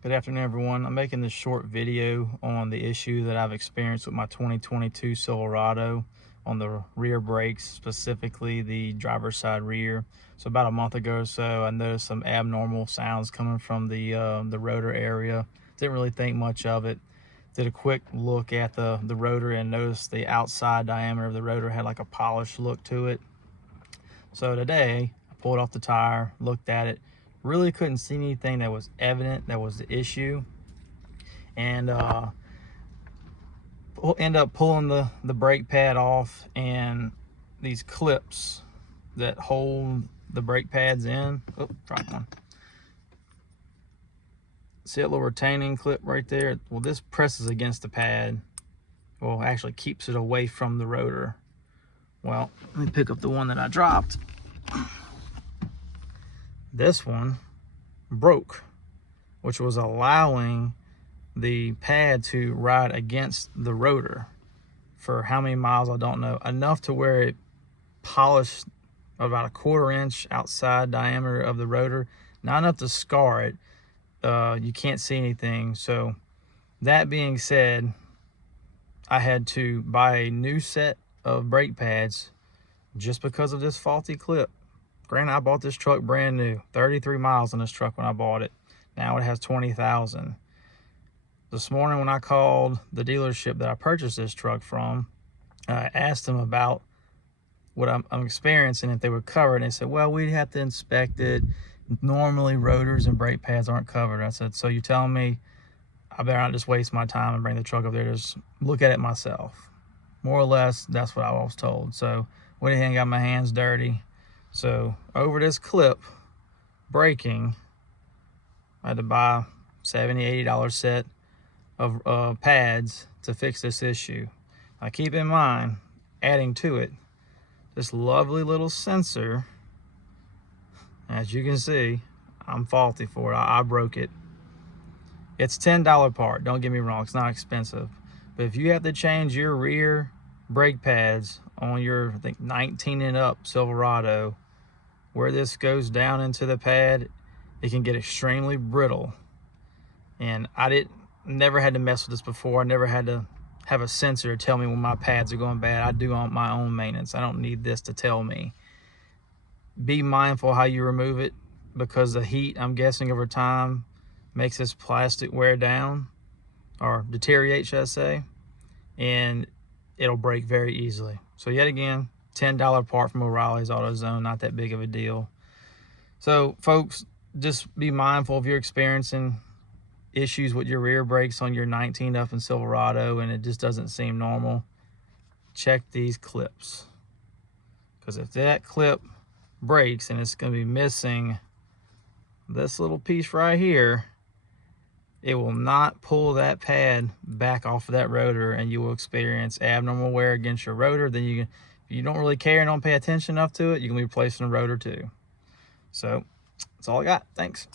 Good afternoon, everyone. I'm making this short video on the issue that I've experienced with my 2022 Silverado on the rear brakes, specifically the driver's side rear. So about a month ago or so, I noticed some abnormal sounds coming from the rotor area. Didn't really think much of it. Did a quick look at the rotor and noticed the outside diameter of the rotor had like a polished look to it. So today, I pulled off the tire, looked at it, really couldn't see anything that was evident that was the issue, and end up pulling the brake pad off, and these clips that hold the brake pads in, drop one. See that little retaining clip right there? Well, this presses against the pad. Well, actually keeps it away from the rotor. Well, let me pick up the one that I dropped. This one broke, which was allowing the pad to ride against the rotor for how many miles I don't know, enough to where it polished about a 1/4 inch outside diameter of the rotor, not enough to scar it. You can't see anything. So that being said, I had to buy a new set of brake pads just because of this faulty clip. Granted, I bought this truck brand new, 33 miles on this truck when I bought it. Now it has 20,000. This morning when I called the dealership that I purchased this truck from, I asked them about what I'm experiencing, if they were covered. And they said, well, we'd have to inspect it. Normally rotors and brake pads aren't covered. I said, so you're telling me I better not just waste my time and bring the truck up there, just look at it myself. More or less, that's what I was told. So went ahead and got my hands dirty. So over this clip breaking, I had to buy $70, $80 set of pads to fix this issue. Now keep in mind, adding to it, this lovely little sensor, as you can see, I'm faulty for it. I broke it. It's $10 part, don't get me wrong, it's not expensive. But if you have to change your rear brake pads on your, I think, 19 and up Silverado, where this goes down into the pad, it can get extremely brittle. And never had to mess with this before. I never had to have a sensor tell me when my pads are going bad. I do on my own maintenance. I don't need this to tell me. Be mindful how you remove it, because the heat, I'm guessing, over time makes this plastic wear down, or deteriorate, should I say, and it'll break very easily. So yet again, $10 part from O'Reilly's AutoZone, not that big of a deal. So folks, just be mindful if you're experiencing issues with your rear brakes on your 19 up in Silverado and it just doesn't seem normal. Check these clips, because if that clip breaks and it's going to be missing this little piece right here, it will not pull that pad back off of that rotor, and you will experience abnormal wear against your rotor. Then if you don't really care and don't pay attention enough to it, you can be replacing the rotor too. So that's all I got. Thanks.